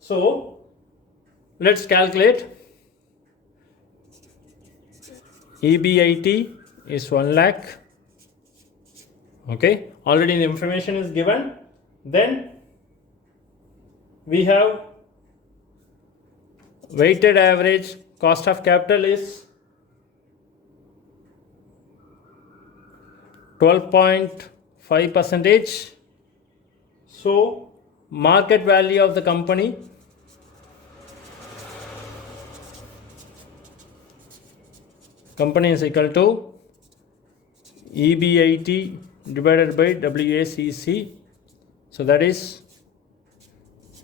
So let's calculate. EBIT is 1 lakh. Okay, already the information is given. Then we have weighted average cost of capital is 12.5 percentage. So market value of the company is equal to EBIT divided by WACC. So that is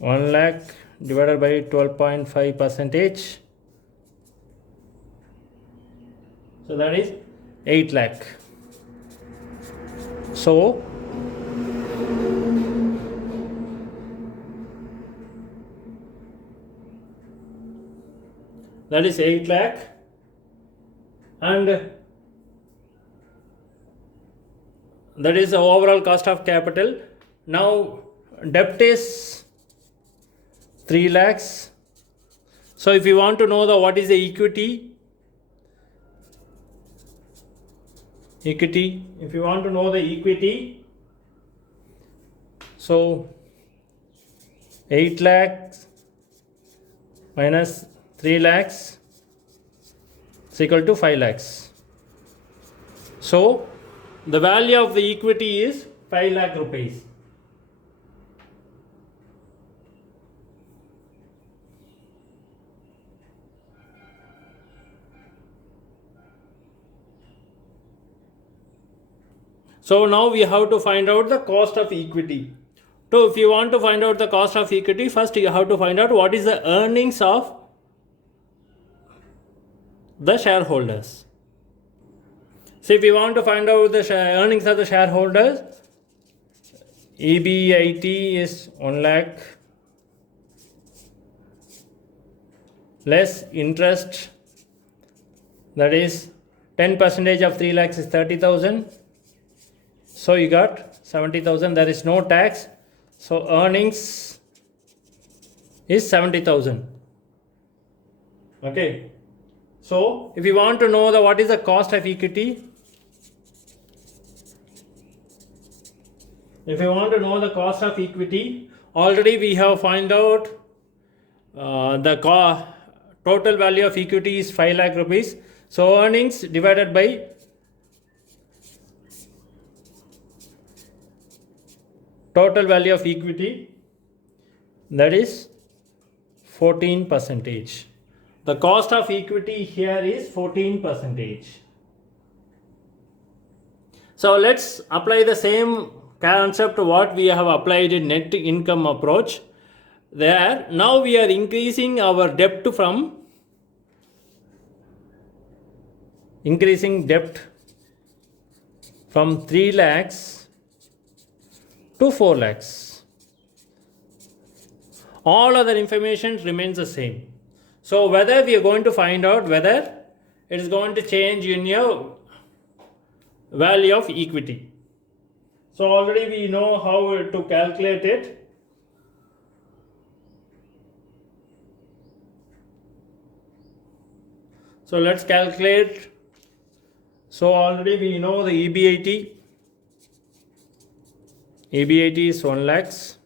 1 lakh divided by 12.5 percentage. So that is 8 lakh. So that is 8 lakh, and that is the overall cost of capital. Now debt is 3 lakhs. So if you want to know what is the equity, if you want to know the equity, so 8 lakhs minus 3 lakhs is equal to 5 lakhs. So the value of the equity is 5 lakh rupees. So now we have to find out the cost of equity. So if you want to find out the cost of equity, first you have to find out what is the earnings of the shareholders. So if you want to find out the earnings of the shareholders, EBIT is 1 lakh less interest, that is 10% of 3 lakhs is 30,000. So you got 70,000. There is no tax. So earnings is 70,000. Okay. So if you want to know what is the cost of equity, already we have find out the total value of equity is 5 lakh rupees. So earnings divided by total value of equity, that is 14%. The cost of equity here is 14%. So let's apply the same concept what we have applied in net income approach. There now we are increasing our debt from 3 lakhs to 4 lakhs. All other information remains the same. So whether we are going to find out whether it is going to change in your value of equity. So already we know how to calculate it. So let's calculate. So already we know the EBIT. EBIT is 1 lakhs.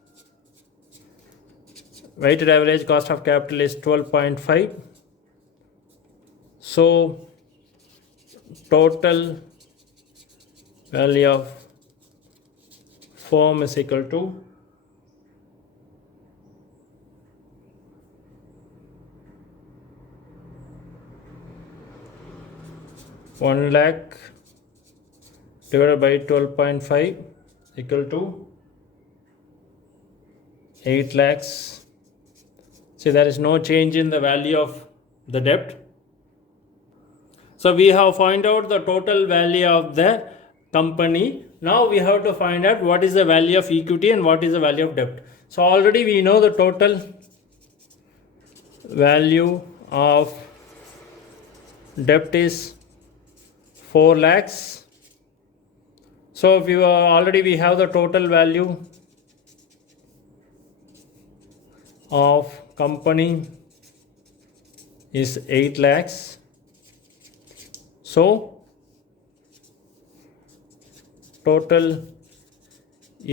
Weighted average cost of capital is 12.5. So total value of firm is equal to 1 lakh divided by 12.5 equal to 8 lakhs. See, there is no change in the value of the debt. So we have found out the total value of the company. Now we have to find out what is the value of equity and what is the value of debt. So already we know the total value of debt is 4 lakhs. So if you already we have the total value of company is 8 lakhs. So total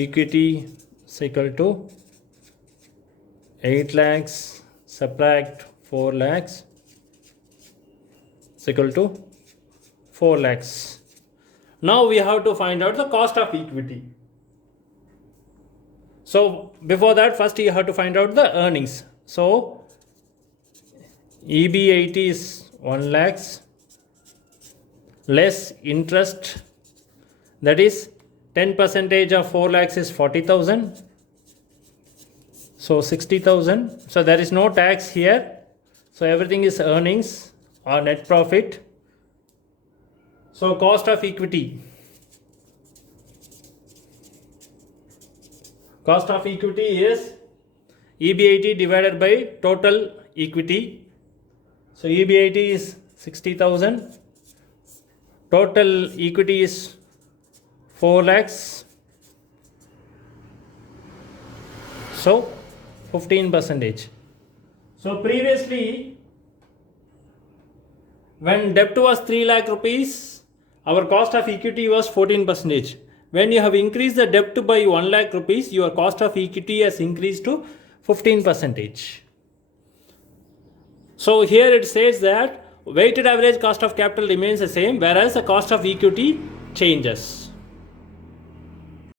equity is equal to 8 lakhs subtract 4 lakhs is equal to 4 lakhs. Now we have to find out the cost of equity. So before that, first you have to find out the earnings. So EB80 is 1 lakhs less interest, that is 10% of 4 lakhs is 40,000. So 60,000. So there is no tax here. So everything is earnings or net profit. So cost of equity. Cost of equity is EB80 divided by total equity. So EB80 is 60,000. Total equity is 4 lakhs. So 15%. So previously, when debt was 3 lakh rupees, our cost of equity was 14%. When you have increased the debt by 1 lakh rupees, your cost of equity has increased to 15%. So here it says that weighted average cost of capital remains the same, whereas the cost of equity changes.